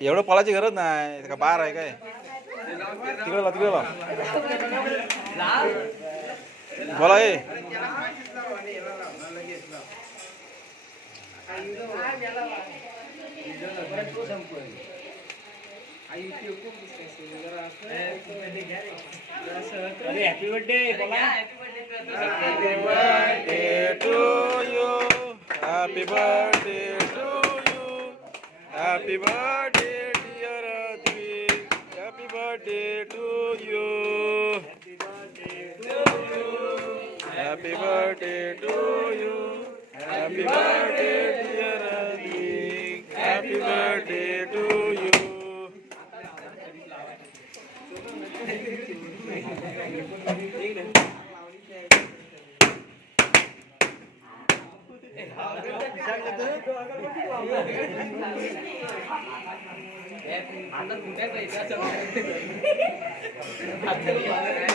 एवढं पळायची गरज नाही. का बार आहे काय? तिकडे ला तिकडे ला बोला ए. अरे happy birthday. Happy birthday to you. Happy birthday, dear Advi. Happy birthday to you. Happy birthday to you. Happy birthday, dear Advi. Happy birthday to you. आता ये